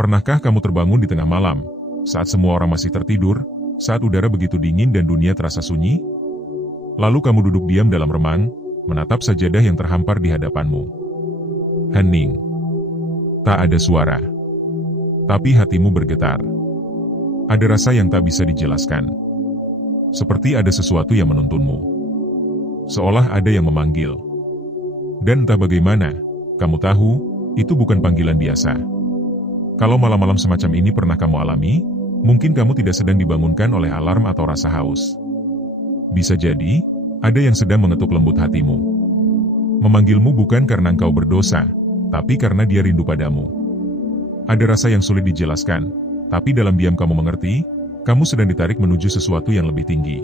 Pernahkah kamu terbangun di tengah malam, saat semua orang masih tertidur, saat udara begitu dingin dan dunia terasa sunyi? Lalu kamu duduk diam dalam remang, menatap sajadah yang terhampar di hadapanmu. Hening. Tak ada suara. Tapi hatimu bergetar. Ada rasa yang tak bisa dijelaskan. Seperti ada sesuatu yang menuntunmu. Seolah ada yang memanggil. Dan entah bagaimana, kamu tahu, itu bukan panggilan biasa. Kalau malam-malam semacam ini pernah kamu alami, mungkin kamu tidak sedang dibangunkan oleh alarm atau rasa haus. Bisa jadi, ada yang sedang mengetuk lembut hatimu. Memanggilmu bukan karena engkau berdosa, tapi karena dia rindu padamu. Ada rasa yang sulit dijelaskan, tapi dalam diam kamu mengerti, kamu sedang ditarik menuju sesuatu yang lebih tinggi.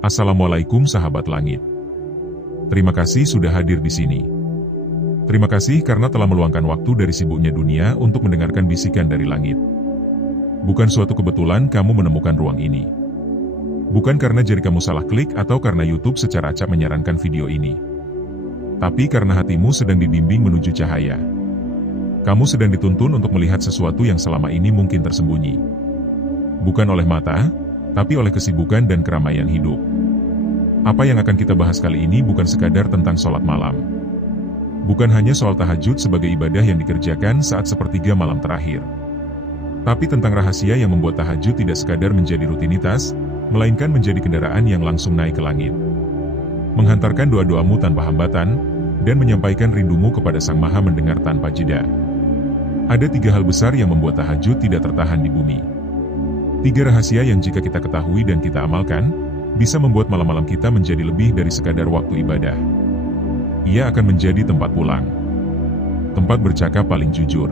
Assalamualaikum sahabat langit. Terima kasih sudah hadir di sini. Terima kasih karena telah meluangkan waktu dari sibuknya dunia untuk mendengarkan bisikan dari langit. Bukan suatu kebetulan kamu menemukan ruang ini. Bukan karena jari kamu salah klik atau karena YouTube secara acak menyarankan video ini. Tapi karena hatimu sedang dibimbing menuju cahaya. Kamu sedang dituntun untuk melihat sesuatu yang selama ini mungkin tersembunyi. Bukan oleh mata, tapi oleh kesibukan dan keramaian hidup. Apa yang akan kita bahas kali ini bukan sekadar tentang sholat malam. Bukan hanya soal tahajud sebagai ibadah yang dikerjakan saat sepertiga malam terakhir. Tapi tentang rahasia yang membuat tahajud tidak sekadar menjadi rutinitas, melainkan menjadi kendaraan yang langsung naik ke langit. Menghantarkan doa-doamu tanpa hambatan, dan menyampaikan rindumu kepada Sang Maha Mendengar tanpa jeda. Ada 3 hal besar yang membuat tahajud tidak tertahan di bumi. 3 rahasia yang jika kita ketahui dan kita amalkan, bisa membuat malam-malam kita menjadi lebih dari sekadar waktu ibadah. Ia akan menjadi tempat pulang. Tempat bercakap paling jujur.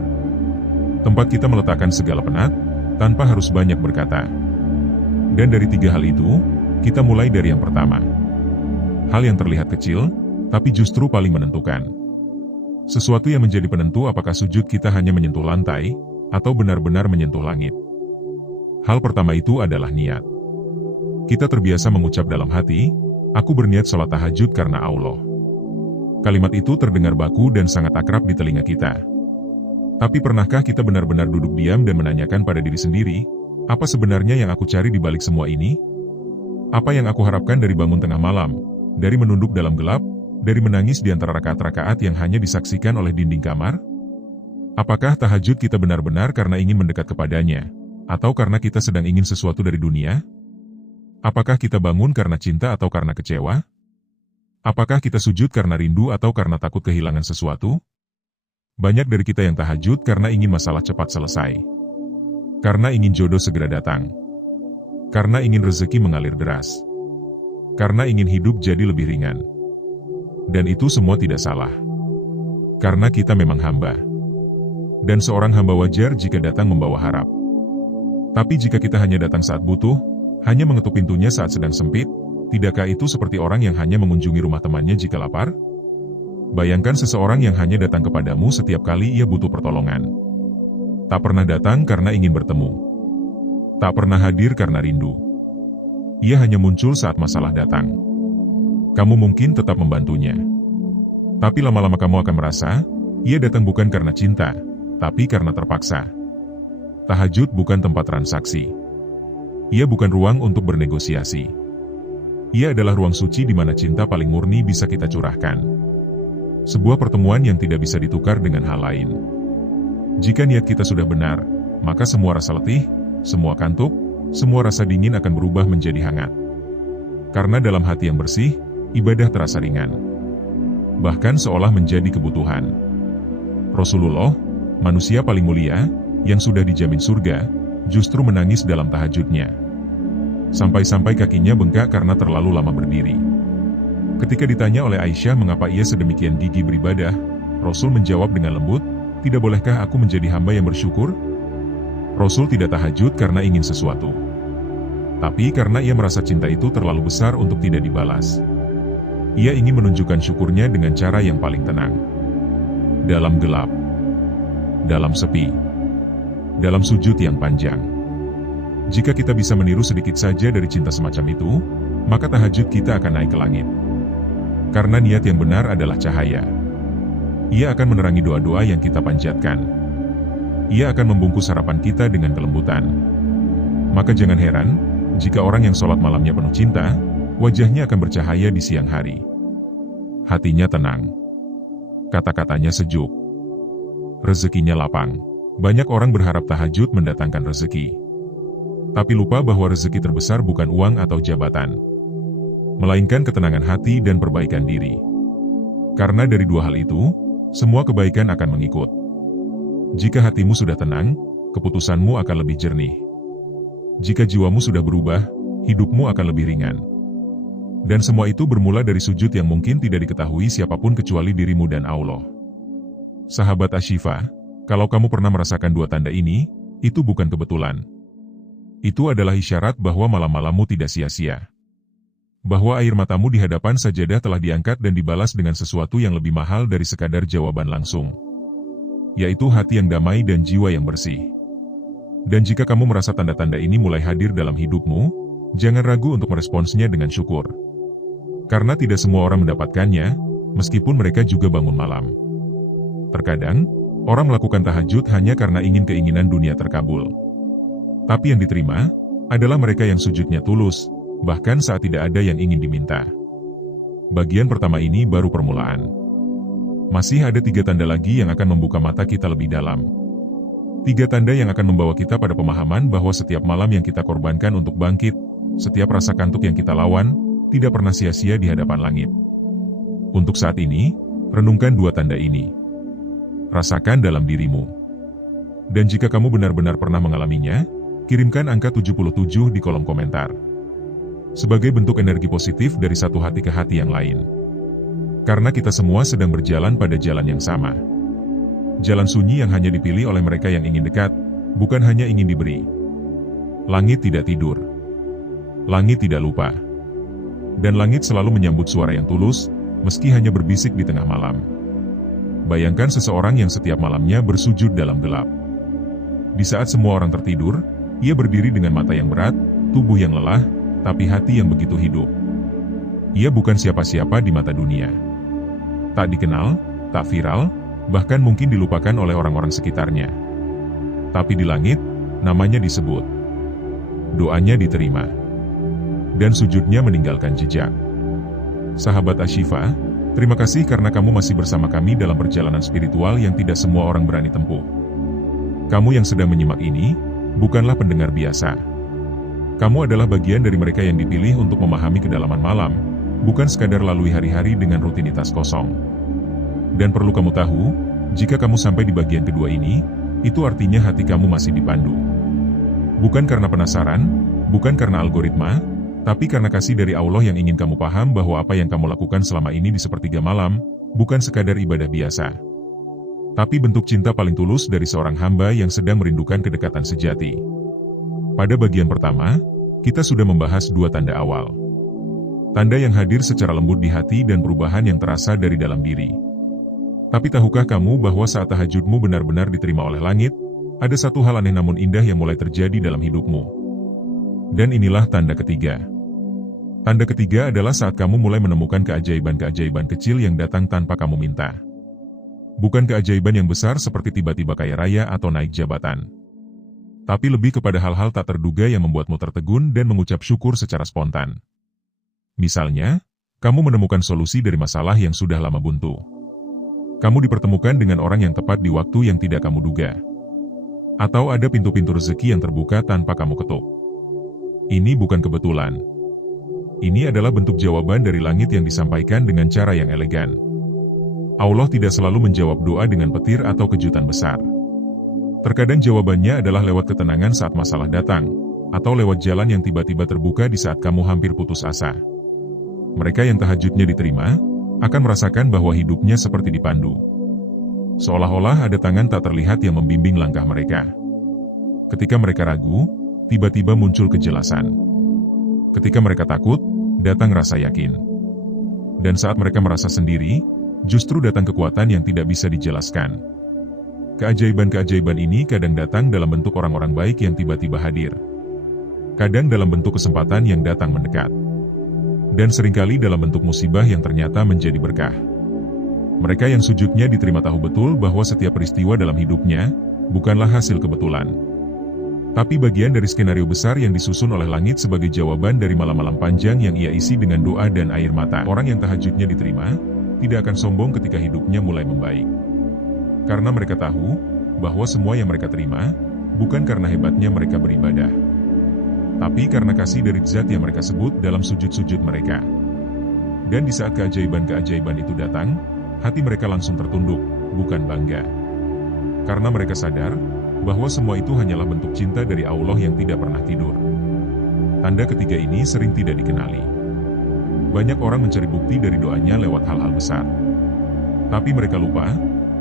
Tempat kita meletakkan segala penat, tanpa harus banyak berkata. Dan dari 3 hal itu, kita mulai dari yang pertama. Hal yang terlihat kecil, tapi justru paling menentukan. Sesuatu yang menjadi penentu apakah sujud kita hanya menyentuh lantai, atau benar-benar menyentuh langit. Hal pertama itu adalah niat. Kita terbiasa mengucap dalam hati, aku berniat sholat tahajud karena Allah. Kalimat itu terdengar baku dan sangat akrab di telinga kita. Tapi pernahkah kita benar-benar duduk diam dan menanyakan pada diri sendiri, apa sebenarnya yang aku cari di balik semua ini? Apa yang aku harapkan dari bangun tengah malam, dari menunduk dalam gelap, dari menangis di antara rakaat-rakaat yang hanya disaksikan oleh dinding kamar? Apakah tahajud kita benar-benar karena ingin mendekat kepadanya, atau karena kita sedang ingin sesuatu dari dunia? Apakah kita bangun karena cinta atau karena kecewa? Apakah kita sujud karena rindu atau karena takut kehilangan sesuatu? Banyak dari kita yang tahajud karena ingin masalah cepat selesai. Karena ingin jodoh segera datang. Karena ingin rezeki mengalir deras. Karena ingin hidup jadi lebih ringan. Dan itu semua tidak salah. Karena kita memang hamba. Dan seorang hamba wajar jika datang membawa harap. Tapi jika kita hanya datang saat butuh, hanya mengetuk pintunya saat sedang sempit, tidakkah itu seperti orang yang hanya mengunjungi rumah temannya jika lapar? Bayangkan seseorang yang hanya datang kepadamu setiap kali ia butuh pertolongan. Tak pernah datang karena ingin bertemu. Tak pernah hadir karena rindu. Ia hanya muncul saat masalah datang. Kamu mungkin tetap membantunya. Tapi lama-lama kamu akan merasa, ia datang bukan karena cinta, tapi karena terpaksa. Tahajud bukan tempat transaksi. Ia bukan ruang untuk bernegosiasi. Ia adalah ruang suci di mana cinta paling murni bisa kita curahkan. Sebuah pertemuan yang tidak bisa ditukar dengan hal lain. Jika niat kita sudah benar, maka semua rasa letih, semua kantuk, semua rasa dingin akan berubah menjadi hangat. Karena dalam hati yang bersih, ibadah terasa ringan. Bahkan seolah menjadi kebutuhan. Rasulullah, manusia paling mulia, yang sudah dijamin surga, justru menangis dalam tahajudnya. Sampai-sampai kakinya bengkak karena terlalu lama berdiri. Ketika ditanya oleh Aisyah mengapa ia sedemikian gigih beribadah, Rasul menjawab dengan lembut, tidak bolehkah aku menjadi hamba yang bersyukur? Rasul tidak tahajud karena ingin sesuatu. Tapi karena ia merasa cinta itu terlalu besar untuk tidak dibalas. Ia ingin menunjukkan syukurnya dengan cara yang paling tenang. Dalam gelap. Dalam sepi. Dalam sujud yang panjang. Jika kita bisa meniru sedikit saja dari cinta semacam itu, maka tahajud kita akan naik ke langit. Karena niat yang benar adalah cahaya. Ia akan menerangi doa-doa yang kita panjatkan. Ia akan membungkus harapan kita dengan kelembutan. Maka jangan heran, jika orang yang sholat malamnya penuh cinta, wajahnya akan bercahaya di siang hari. Hatinya tenang. Kata-katanya sejuk. Rezekinya lapang. Banyak orang berharap tahajud mendatangkan rezeki. Tapi lupa bahwa rezeki terbesar bukan uang atau jabatan, melainkan ketenangan hati dan perbaikan diri. Karena dari dua hal itu, semua kebaikan akan mengikut. Jika hatimu sudah tenang, keputusanmu akan lebih jernih. Jika jiwamu sudah berubah, hidupmu akan lebih ringan. Dan semua itu bermula dari sujud yang mungkin tidak diketahui siapapun kecuali dirimu dan Allah. Sahabat Ashifa, kalau kamu pernah merasakan dua tanda ini, itu bukan kebetulan. Itu adalah isyarat bahwa malam-malammu tidak sia-sia. Bahwa air matamu di hadapan sajadah telah diangkat dan dibalas dengan sesuatu yang lebih mahal dari sekadar jawaban langsung. Yaitu hati yang damai dan jiwa yang bersih. Dan jika kamu merasa tanda-tanda ini mulai hadir dalam hidupmu, jangan ragu untuk meresponsnya dengan syukur. Karena tidak semua orang mendapatkannya, meskipun mereka juga bangun malam. Terkadang, orang melakukan tahajud hanya karena ingin keinginan dunia terkabul. Tapi yang diterima, adalah mereka yang sujudnya tulus, bahkan saat tidak ada yang ingin diminta. Bagian pertama ini baru permulaan. Masih ada 3 tanda lagi yang akan membuka mata kita lebih dalam. 3 tanda yang akan membawa kita pada pemahaman bahwa setiap malam yang kita korbankan untuk bangkit, setiap rasa kantuk yang kita lawan, tidak pernah sia-sia di hadapan langit. Untuk saat ini, renungkan 2 tanda ini. Rasakan dalam dirimu. Dan jika kamu benar-benar pernah mengalaminya, kirimkan angka 77 di kolom komentar. Sebagai bentuk energi positif dari satu hati ke hati yang lain. Karena kita semua sedang berjalan pada jalan yang sama. Jalan sunyi yang hanya dipilih oleh mereka yang ingin dekat, bukan hanya ingin diberi. Langit tidak tidur. Langit tidak lupa. Dan langit selalu menyambut suara yang tulus, meski hanya berbisik di tengah malam. Bayangkan seseorang yang setiap malamnya bersujud dalam gelap. Di saat semua orang tertidur, ia berdiri dengan mata yang berat, tubuh yang lelah, tapi hati yang begitu hidup. Ia bukan siapa-siapa di mata dunia. Tak dikenal, tak viral, bahkan mungkin dilupakan oleh orang-orang sekitarnya. Tapi di langit, namanya disebut. Doanya diterima. Dan sujudnya meninggalkan jejak. Sahabat Ashifa, terima kasih karena kamu masih bersama kami dalam perjalanan spiritual yang tidak semua orang berani tempuh. Kamu yang sedang menyimak ini, bukanlah pendengar biasa. Kamu adalah bagian dari mereka yang dipilih untuk memahami kedalaman malam, bukan sekadar lalui hari-hari dengan rutinitas kosong. Dan perlu kamu tahu, jika kamu sampai di bagian kedua ini, itu artinya hati kamu masih dipandu. Bukan karena penasaran, bukan karena algoritma, tapi karena kasih dari Allah yang ingin kamu paham bahwa apa yang kamu lakukan selama ini di sepertiga malam, bukan sekadar ibadah biasa. Tapi bentuk cinta paling tulus dari seorang hamba yang sedang merindukan kedekatan sejati. Pada bagian pertama, kita sudah membahas 2 tanda awal. Tanda yang hadir secara lembut di hati dan perubahan yang terasa dari dalam diri. Tapi tahukah kamu bahwa saat tahajudmu benar-benar diterima oleh langit, ada satu hal aneh namun indah yang mulai terjadi dalam hidupmu. Dan inilah tanda ketiga. Tanda ketiga adalah saat kamu mulai menemukan keajaiban-keajaiban kecil yang datang tanpa kamu minta. Bukan keajaiban yang besar seperti tiba-tiba kaya raya atau naik jabatan. Tapi lebih kepada hal-hal tak terduga yang membuatmu tertegun dan mengucap syukur secara spontan. Misalnya, kamu menemukan solusi dari masalah yang sudah lama buntu. Kamu dipertemukan dengan orang yang tepat di waktu yang tidak kamu duga. Atau ada pintu-pintu rezeki yang terbuka tanpa kamu ketuk. Ini bukan kebetulan. Ini adalah bentuk jawaban dari langit yang disampaikan dengan cara yang elegan. Allah tidak selalu menjawab doa dengan petir atau kejutan besar. Terkadang jawabannya adalah lewat ketenangan saat masalah datang, atau lewat jalan yang tiba-tiba terbuka di saat kamu hampir putus asa. Mereka yang tahajudnya diterima, akan merasakan bahwa hidupnya seperti dipandu. Seolah-olah ada tangan tak terlihat yang membimbing langkah mereka. Ketika mereka ragu, tiba-tiba muncul kejelasan. Ketika mereka takut, datang rasa yakin. Dan saat mereka merasa sendiri, justru datang kekuatan yang tidak bisa dijelaskan. Keajaiban-keajaiban ini kadang datang dalam bentuk orang-orang baik yang tiba-tiba hadir. Kadang dalam bentuk kesempatan yang datang mendekat. Dan seringkali dalam bentuk musibah yang ternyata menjadi berkah. Mereka yang sujudnya diterima tahu betul bahwa setiap peristiwa dalam hidupnya, bukanlah hasil kebetulan. Tapi bagian dari skenario besar yang disusun oleh langit sebagai jawaban dari malam-malam panjang yang ia isi dengan doa dan air mata. Orang yang tahajudnya diterima, tidak akan sombong ketika hidupnya mulai membaik. Karena mereka tahu, bahwa semua yang mereka terima, bukan karena hebatnya mereka beribadah. Tapi karena kasih dari zat yang mereka sebut dalam sujud-sujud mereka. Dan di saat keajaiban-keajaiban itu datang, hati mereka langsung tertunduk, bukan bangga. Karena mereka sadar, bahwa semua itu hanyalah bentuk cinta dari Allah yang tidak pernah tidur. Tanda ketiga ini sering tidak dikenali. Banyak orang mencari bukti dari doanya lewat hal-hal besar. Tapi mereka lupa,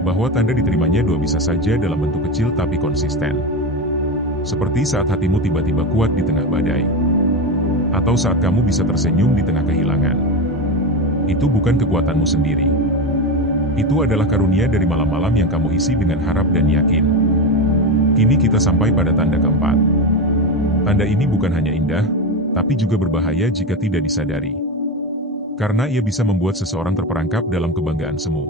bahwa tanda diterimanya doa bisa saja dalam bentuk kecil tapi konsisten. Seperti saat hatimu tiba-tiba kuat di tengah badai. Atau saat kamu bisa tersenyum di tengah kehilangan. Itu bukan kekuatanmu sendiri. Itu adalah karunia dari malam-malam yang kamu isi dengan harap dan yakin. Kini kita sampai pada tanda keempat. Tanda ini bukan hanya indah, tapi juga berbahaya jika tidak disadari. Karena ia bisa membuat seseorang terperangkap dalam kebanggaan semu.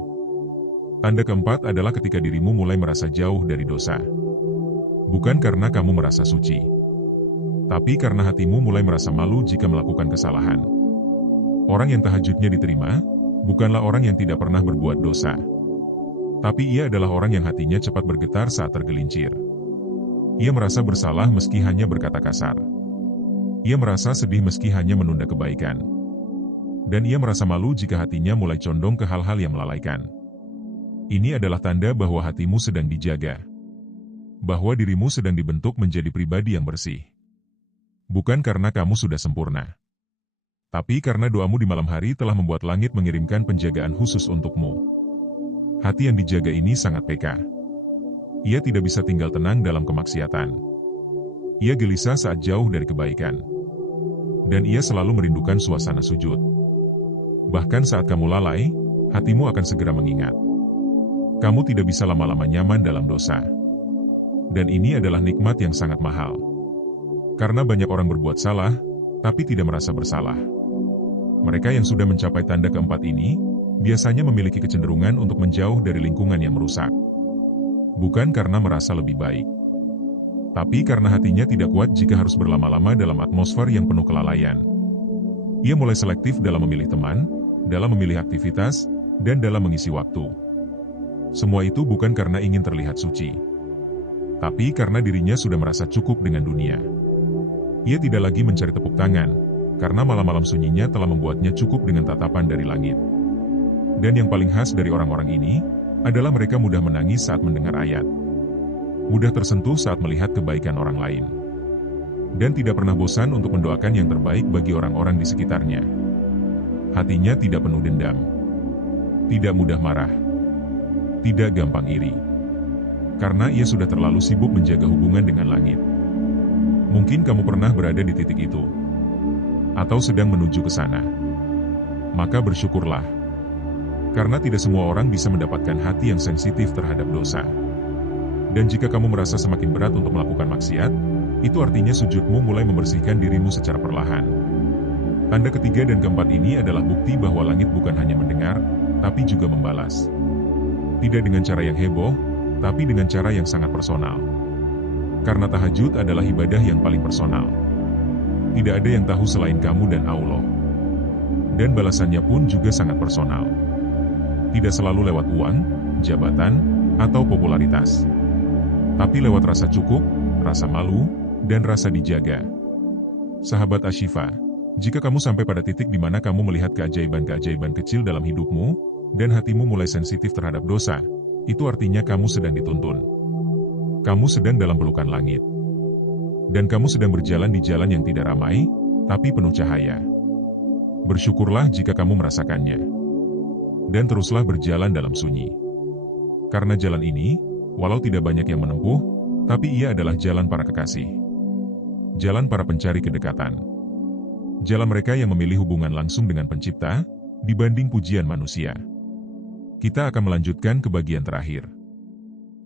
Tanda keempat adalah ketika dirimu mulai merasa jauh dari dosa. Bukan karena kamu merasa suci. Tapi karena hatimu mulai merasa malu jika melakukan kesalahan. Orang yang tahajudnya diterima, bukanlah orang yang tidak pernah berbuat dosa. Tapi ia adalah orang yang hatinya cepat bergetar saat tergelincir. Ia merasa bersalah meski hanya berkata kasar. Ia merasa sedih meski hanya menunda kebaikan. Dan ia merasa malu jika hatinya mulai condong ke hal-hal yang melalaikan. Ini adalah tanda bahwa hatimu sedang dijaga. Bahwa dirimu sedang dibentuk menjadi pribadi yang bersih. Bukan karena kamu sudah sempurna. Tapi karena doamu di malam hari telah membuat langit mengirimkan penjagaan khusus untukmu. Hati yang dijaga ini sangat peka. Ia tidak bisa tinggal tenang dalam kemaksiatan. Ia gelisah saat jauh dari kebaikan. Dan ia selalu merindukan suasana sujud. Bahkan saat kamu lalai, hatimu akan segera mengingat. Kamu tidak bisa lama-lama nyaman dalam dosa. Dan ini adalah nikmat yang sangat mahal. Karena banyak orang berbuat salah, tapi tidak merasa bersalah. Mereka yang sudah mencapai tanda keempat ini, biasanya memiliki kecenderungan untuk menjauh dari lingkungan yang merusak. Bukan karena merasa lebih baik. Tapi karena hatinya tidak kuat jika harus berlama-lama dalam atmosfer yang penuh kelalaian. Ia mulai selektif dalam memilih teman, dalam memilih aktivitas, dan dalam mengisi waktu. Semua itu bukan karena ingin terlihat suci. Tapi karena dirinya sudah merasa cukup dengan dunia. Ia tidak lagi mencari tepuk tangan, karena malam-malam sunyinya telah membuatnya cukup dengan tatapan dari langit. Dan yang paling khas dari orang-orang ini, adalah mereka mudah menangis saat mendengar ayat. Mudah tersentuh saat melihat kebaikan orang lain. Dan tidak pernah bosan untuk mendoakan yang terbaik bagi orang-orang di sekitarnya. Hatinya tidak penuh dendam. Tidak mudah marah. Tidak gampang iri. Karena ia sudah terlalu sibuk menjaga hubungan dengan langit. Mungkin kamu pernah berada di titik itu. Atau sedang menuju ke sana. Maka bersyukurlah. Karena tidak semua orang bisa mendapatkan hati yang sensitif terhadap dosa. Dan jika kamu merasa semakin berat untuk melakukan maksiat, itu artinya sujudmu mulai membersihkan dirimu secara perlahan. Tanda ketiga dan keempat ini adalah bukti bahwa langit bukan hanya mendengar, tapi juga membalas. Tidak dengan cara yang heboh, tapi dengan cara yang sangat personal. Karena tahajud adalah ibadah yang paling personal. Tidak ada yang tahu selain kamu dan Allah. Dan balasannya pun juga sangat personal. Tidak selalu lewat uang, jabatan, atau popularitas. Tapi lewat rasa cukup, rasa malu, dan rasa dijaga. Sahabat Ashifa, jika kamu sampai pada titik di mana kamu melihat keajaiban-keajaiban kecil dalam hidupmu, dan hatimu mulai sensitif terhadap dosa, itu artinya kamu sedang dituntun. Kamu sedang dalam pelukan langit. Dan kamu sedang berjalan di jalan yang tidak ramai, tapi penuh cahaya. Bersyukurlah jika kamu merasakannya. Dan teruslah berjalan dalam sunyi. Karena jalan ini, walau tidak banyak yang menempuh, tapi ia adalah jalan para kekasih. Jalan para pencari kedekatan. Jalan mereka yang memilih hubungan langsung dengan pencipta, dibanding pujian manusia. Kita akan melanjutkan ke bagian terakhir.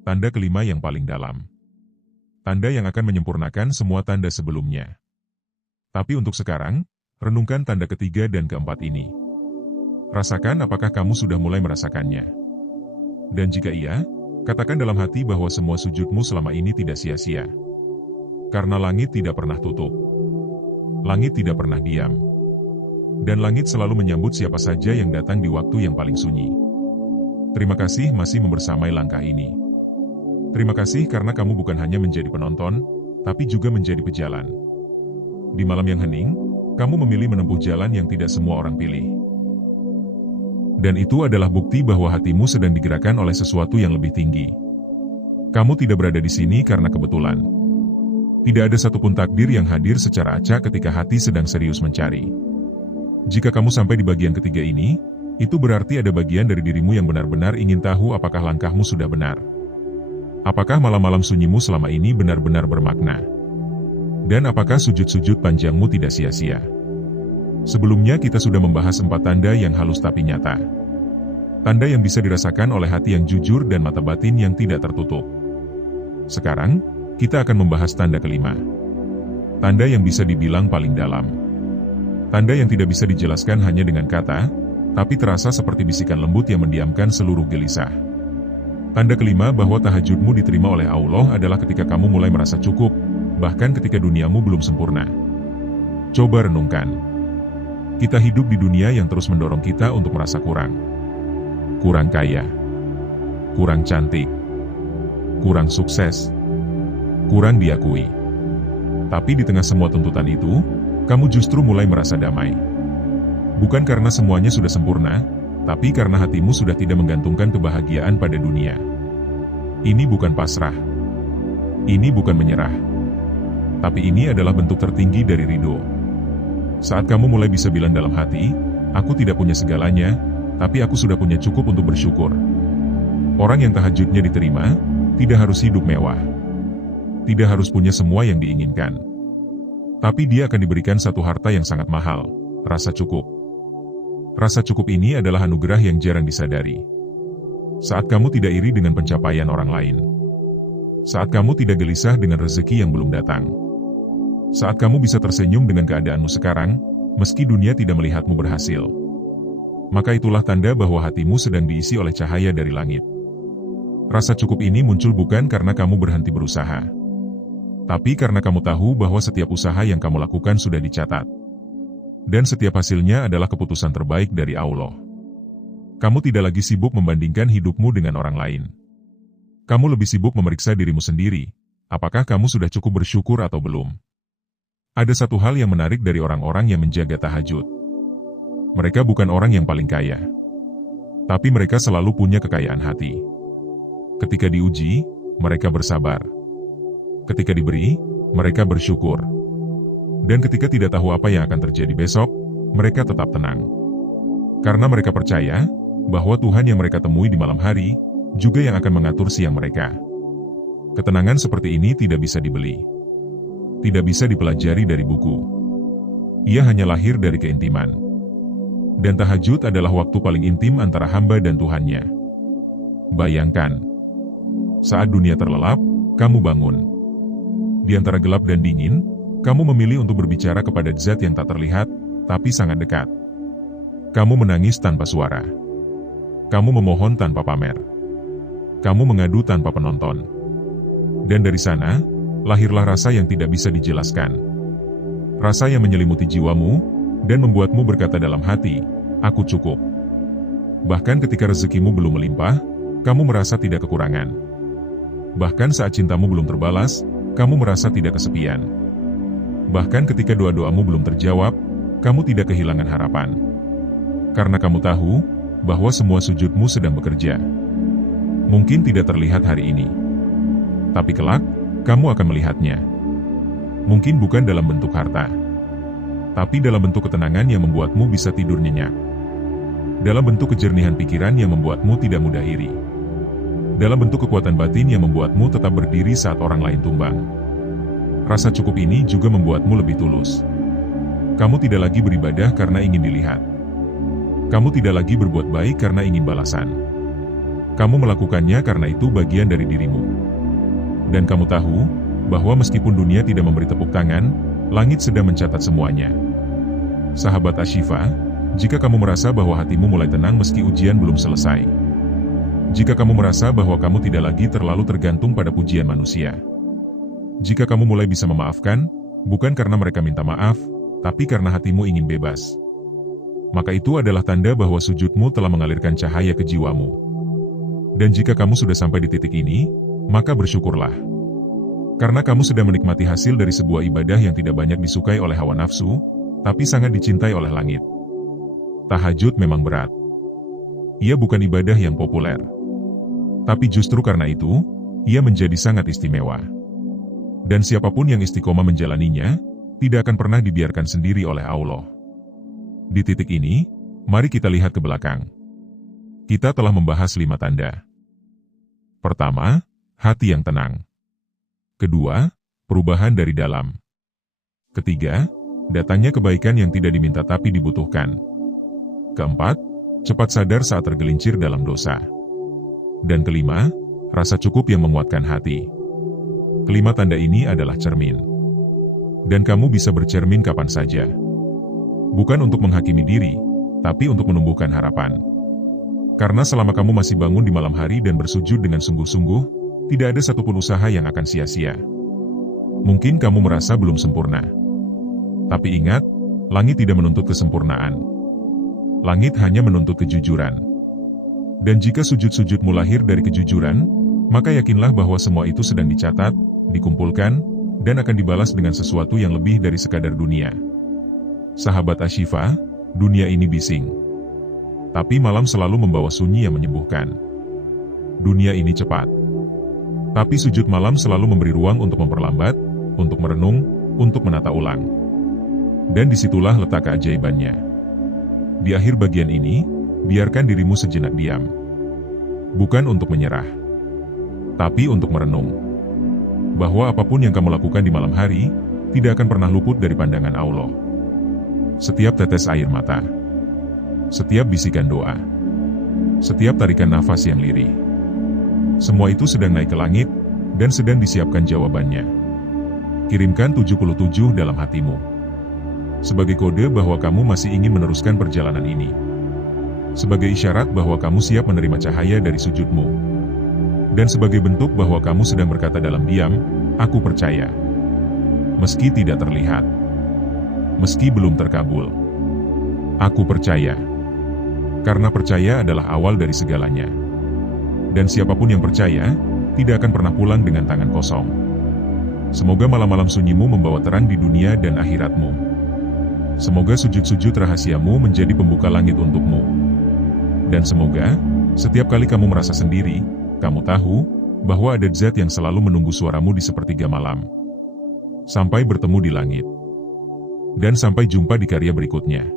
Tanda kelima yang paling dalam. Tanda yang akan menyempurnakan semua tanda sebelumnya. Tapi untuk sekarang, renungkan tanda ketiga dan keempat ini. Rasakan apakah kamu sudah mulai merasakannya. Dan jika iya, Katakan dalam hati bahwa semua sujudmu selama ini tidak sia-sia. Karena langit tidak pernah tutup. Langit tidak pernah diam. Dan langit selalu menyambut siapa saja yang datang di waktu yang paling sunyi. Terima kasih masih membersamai langkah ini. Terima kasih karena kamu bukan hanya menjadi penonton, tapi juga menjadi pejalan. Di malam yang hening, kamu memilih menempuh jalan yang tidak semua orang pilih. Dan itu adalah bukti bahwa hatimu sedang digerakkan oleh sesuatu yang lebih tinggi. Kamu tidak berada di sini karena kebetulan. Tidak ada satupun takdir yang hadir secara acak ketika hati sedang serius mencari. Jika kamu sampai di bagian ketiga ini, itu berarti ada bagian dari dirimu yang benar-benar ingin tahu apakah langkahmu sudah benar. Apakah malam-malam sunyimu selama ini benar-benar bermakna? Dan apakah sujud-sujud panjangmu tidak sia-sia? Sebelumnya kita sudah membahas 4 tanda yang halus tapi nyata. Tanda yang bisa dirasakan oleh hati yang jujur dan mata batin yang tidak tertutup. Sekarang, kita akan membahas tanda kelima. Tanda yang bisa dibilang paling dalam. Tanda yang tidak bisa dijelaskan hanya dengan kata, tapi terasa seperti bisikan lembut yang mendiamkan seluruh gelisah. Tanda kelima bahwa tahajudmu diterima oleh Allah adalah ketika kamu mulai merasa cukup, bahkan ketika duniamu belum sempurna. Coba renungkan. Kita hidup di dunia yang terus mendorong kita untuk merasa kurang. Kurang kaya. Kurang cantik. Kurang sukses. Kurang diakui. Tapi di tengah semua tuntutan itu, kamu justru mulai merasa damai. Bukan karena semuanya sudah sempurna, tapi karena hatimu sudah tidak menggantungkan kebahagiaan pada dunia. Ini bukan pasrah. Ini bukan menyerah. Tapi ini adalah bentuk tertinggi dari ridho. Saat kamu mulai bisa bilang dalam hati, aku tidak punya segalanya, tapi aku sudah punya cukup untuk bersyukur. Orang yang tahajudnya diterima, tidak harus hidup mewah. Tidak harus punya semua yang diinginkan. Tapi dia akan diberikan satu harta yang sangat mahal, rasa cukup. Rasa cukup ini adalah anugerah yang jarang disadari. Saat kamu tidak iri dengan pencapaian orang lain. Saat kamu tidak gelisah dengan rezeki yang belum datang. Saat kamu bisa tersenyum dengan keadaanmu sekarang, meski dunia tidak melihatmu berhasil. Maka itulah tanda bahwa hatimu sedang diisi oleh cahaya dari langit. Rasa cukup ini muncul bukan karena kamu berhenti berusaha. Tapi karena kamu tahu bahwa setiap usaha yang kamu lakukan sudah dicatat. Dan setiap hasilnya adalah keputusan terbaik dari Allah. Kamu tidak lagi sibuk membandingkan hidupmu dengan orang lain. Kamu lebih sibuk memeriksa dirimu sendiri. Apakah kamu sudah cukup bersyukur atau belum? Ada satu hal yang menarik dari orang-orang yang menjaga tahajud. Mereka bukan orang yang paling kaya. Tapi mereka selalu punya kekayaan hati. Ketika diuji, mereka bersabar. Ketika diberi, mereka bersyukur. Dan ketika tidak tahu apa yang akan terjadi besok, mereka tetap tenang. Karena mereka percaya bahwa Tuhan yang mereka temui di malam hari, juga yang akan mengatur siang mereka. Ketenangan seperti ini tidak bisa dibeli. Tidak bisa dipelajari dari buku. Ia hanya lahir dari keintiman. Dan tahajud adalah waktu paling intim antara hamba dan Tuhannya. Bayangkan, saat dunia terlelap, kamu bangun. Di antara gelap dan dingin, kamu memilih untuk berbicara kepada zat yang tak terlihat, tapi sangat dekat. Kamu menangis tanpa suara. Kamu memohon tanpa pamer. Kamu mengadu tanpa penonton. Dan dari sana, lahirlah rasa yang tidak bisa dijelaskan. Rasa yang menyelimuti jiwamu, dan membuatmu berkata dalam hati, aku cukup. Bahkan ketika rezekimu belum melimpah, kamu merasa tidak kekurangan. Bahkan saat cintamu belum terbalas, kamu merasa tidak kesepian. Bahkan ketika doa-doamu belum terjawab, kamu tidak kehilangan harapan. Karena kamu tahu, bahwa semua sujudmu sedang bekerja. Mungkin tidak terlihat hari ini. Tapi kelak, kamu akan melihatnya. Mungkin bukan dalam bentuk harta. Tapi dalam bentuk ketenangan yang membuatmu bisa tidur nyenyak. Dalam bentuk kejernihan pikiran yang membuatmu tidak mudah iri. Dalam bentuk kekuatan batin yang membuatmu tetap berdiri saat orang lain tumbang. Rasa cukup ini juga membuatmu lebih tulus. Kamu tidak lagi beribadah karena ingin dilihat. Kamu tidak lagi berbuat baik karena ingin balasan. Kamu melakukannya karena itu bagian dari dirimu. Dan kamu tahu, bahwa meskipun dunia tidak memberi tepuk tangan, langit sedang mencatat semuanya. Sahabat Ashifa, jika kamu merasa bahwa hatimu mulai tenang meski ujian belum selesai. Jika kamu merasa bahwa kamu tidak lagi terlalu tergantung pada pujian manusia. Jika kamu mulai bisa memaafkan, bukan karena mereka minta maaf, tapi karena hatimu ingin bebas. Maka itu adalah tanda bahwa sujudmu telah mengalirkan cahaya ke jiwamu. Dan jika kamu sudah sampai di titik ini, maka bersyukurlah. Karena kamu sedang menikmati hasil dari sebuah ibadah yang tidak banyak disukai oleh hawa nafsu, tapi sangat dicintai oleh langit. Tahajud memang berat. Ia bukan ibadah yang populer. Tapi justru karena itu, ia menjadi sangat istimewa. Dan siapapun yang istiqomah menjalaninya, tidak akan pernah dibiarkan sendiri oleh Allah. Di titik ini, mari kita lihat ke belakang. Kita telah membahas 5 tanda. Pertama, hati yang tenang. Kedua, perubahan dari dalam. Ketiga, datangnya kebaikan yang tidak diminta tapi dibutuhkan. Keempat, cepat sadar saat tergelincir dalam dosa. Dan kelima, rasa cukup yang menguatkan hati. Kelima tanda ini adalah cermin. Dan kamu bisa bercermin kapan saja. Bukan untuk menghakimi diri, tapi untuk menumbuhkan harapan. Karena selama kamu masih bangun di malam hari dan bersujud dengan sungguh-sungguh, tidak ada satupun usaha yang akan sia-sia. Mungkin kamu merasa belum sempurna. Tapi ingat, langit tidak menuntut kesempurnaan. Langit hanya menuntut kejujuran. Dan jika sujud-sujudmu lahir dari kejujuran, maka yakinlah bahwa semua itu sedang dicatat, dikumpulkan, dan akan dibalas dengan sesuatu yang lebih dari sekadar dunia. Sahabat Ashifa, dunia ini bising. Tapi malam selalu membawa sunyi yang menyembuhkan. Dunia ini cepat. Tapi sujud malam selalu memberi ruang untuk memperlambat, untuk merenung, untuk menata ulang. Dan disitulah letak keajaibannya. Di akhir bagian ini, biarkan dirimu sejenak diam. Bukan untuk menyerah, tapi untuk merenung. Bahwa apapun yang kamu lakukan di malam hari, tidak akan pernah luput dari pandangan Allah. Setiap tetes air mata, setiap bisikan doa, setiap tarikan nafas yang lirih, semua itu sedang naik ke langit, dan sedang disiapkan jawabannya. Kirimkan 77 dalam hatimu. Sebagai kode bahwa kamu masih ingin meneruskan perjalanan ini. Sebagai isyarat bahwa kamu siap menerima cahaya dari sujudmu. Dan sebagai bentuk bahwa kamu sedang berkata dalam diam, aku percaya. Meski tidak terlihat. Meski belum terkabul. Aku percaya. Karena percaya adalah awal dari segalanya. Dan siapapun yang percaya, tidak akan pernah pulang dengan tangan kosong. Semoga malam-malam sunyimu membawa terang di dunia dan akhiratmu. Semoga sujud-sujud rahasiamu menjadi pembuka langit untukmu. Dan semoga, setiap kali kamu merasa sendiri, kamu tahu, bahwa ada zat yang selalu menunggu suaramu di sepertiga malam. Sampai bertemu di langit. Dan sampai jumpa di karya berikutnya.